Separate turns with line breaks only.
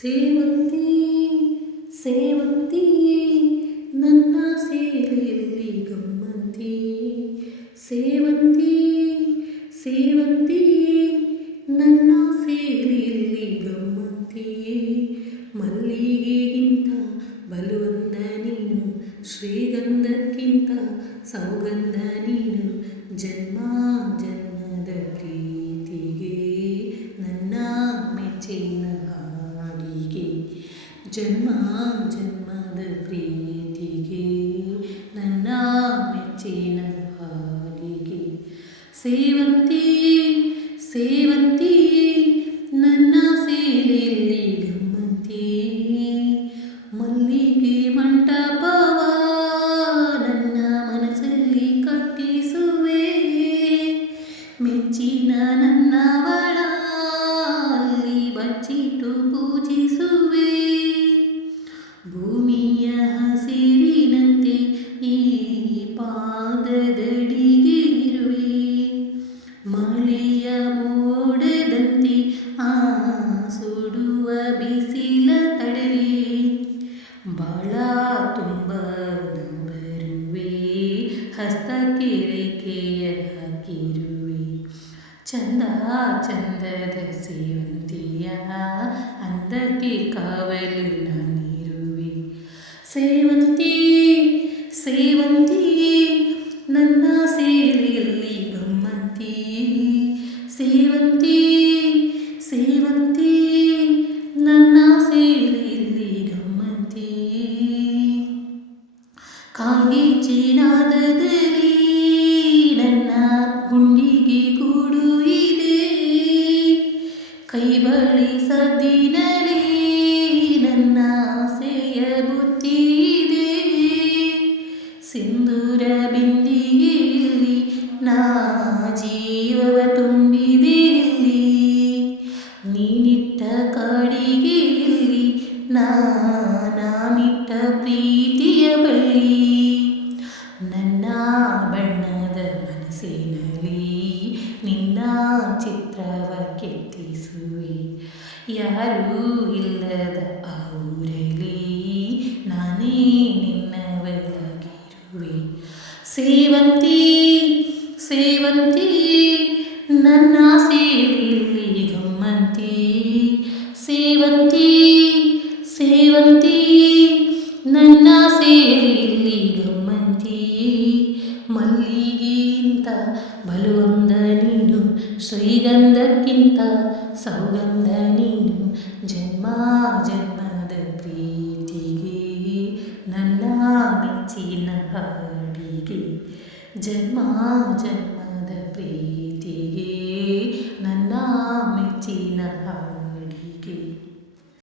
ಸೇವಂತಿ ಸೇವಂತಿ ನನ್ನ ಸೇರಿಯಲ್ಲಿ ಗಮ್ಮಂತಿ. ಸೇವಂತಿ ಸೇವಂತಿ ನನ್ನ ಸೇರಿಯಲ್ಲಿ ಗಮ್ಮಂತಿ. ಮಲ್ಲಿಗೆಗಿಂತ ಬಲುವಂದ ನೀನು, ಶ್ರೀಗಂಧಕ್ಕಿಂತ ಸೌಗಂಧ ನೀನು, ಜನ್ಮ ಜನ್ಮ ಜನ್ಮದ ಪ್ರೀತಿಗೆ ನನ್ನ ಮೆಚ್ಚಿನ ಹಾಡಿಗೆ ಸೇವಂತಿ ಸೇವಂತಿ ನನ್ನ ಸೇಲೆಯಲ್ಲಿ ಗಮ್ಮಂತಿ ಮಲ್ಲಿಗೆ ಮಂಟಪವ ನನ್ನ ಮನಸ್ಸಲ್ಲಿ ಕಟ್ಟಿಸುವೆ ಮೆಚ್ಚಿನ ನನ್ನವಳ ಸುಡುವ ಬಿಸಿಲ ತಡವೆ ಬಾಳ ತುಂಬ ಬರುವೆ, ಹಸ್ತ ರೇಖೆಯ ಹಾಕಿರುವೆ. ಚಂದ ಚಂದದ ಸೇವಂತಿಯ ಅಂದಕ್ಕೆ ಕಾವಲು ನಾನಿರುವೆ. ಸೇವಂತಿ ಸೇವಂತಿ, ನನ್ನ ಸೇಲೆಯಲ್ಲಿ ಗಮ್ಮಂತಿ ಸೇವಂತಿ ಸೇವಂತಿ ನನ್ನ ಸೇಲೆಯಲ್ಲಿ ಗಮ್ಮಂತಿ ಕಾಗೆ ಚೀನಾದದಲ್ಲಿ ನನ್ನ ಗುಂಡಿಗೆ ಗೂಡು ಇದೆ ಕೈ ಬಳಿ ಸದ್ದಿನಲ್ಲಿ ನನ್ನ ಆಸೆಯ ಬುತ್ತಿ ಇದೆ ಸಿಂಧೂರ ಬಿಂದಿಗೆಯಲ್ಲಿ ನಾ ಜೀವವ ನಾನಿಟ್ಟ ಪ್ರೀತಿಯ ಬಳ್ಳಿ, ನನ್ನ ಬಣ್ಣದ ಮನಸ್ಸಿನಲ್ಲಿ ನಿನ್ನ ಚಿತ್ರವ ಕೆತ್ತಿಸುವೆ. ಯಾರೂ ಇಲ್ಲದ ಆ ನಾನೇ ನಾನೇ ನಿನ್ನವಳಾಗಿರುವೆ ಸೇವಂತಿ ಸೇವಂತಿ, ನನ್ನ ಸೇವೆಯಲ್ಲಿ ಗಮ್ಮಂತಿ. ಸೇವಂತಿ ಬಲುವಂದ ನೀನು ಶ್ರೀಗಂಧಕ್ಕಿಂತ ಸೌಗಂಧ ನೀನು. ಜನ್ಮ ಜನ್ಮದ ಪ್ರೀತಿಗೆ ನನ್ನ ಮೆಚ್ಚಿನ ಹಾಡಿಗೆ ಜನ್ಮ ಜನ್ಮದ ಪ್ರೀತಿಗೆ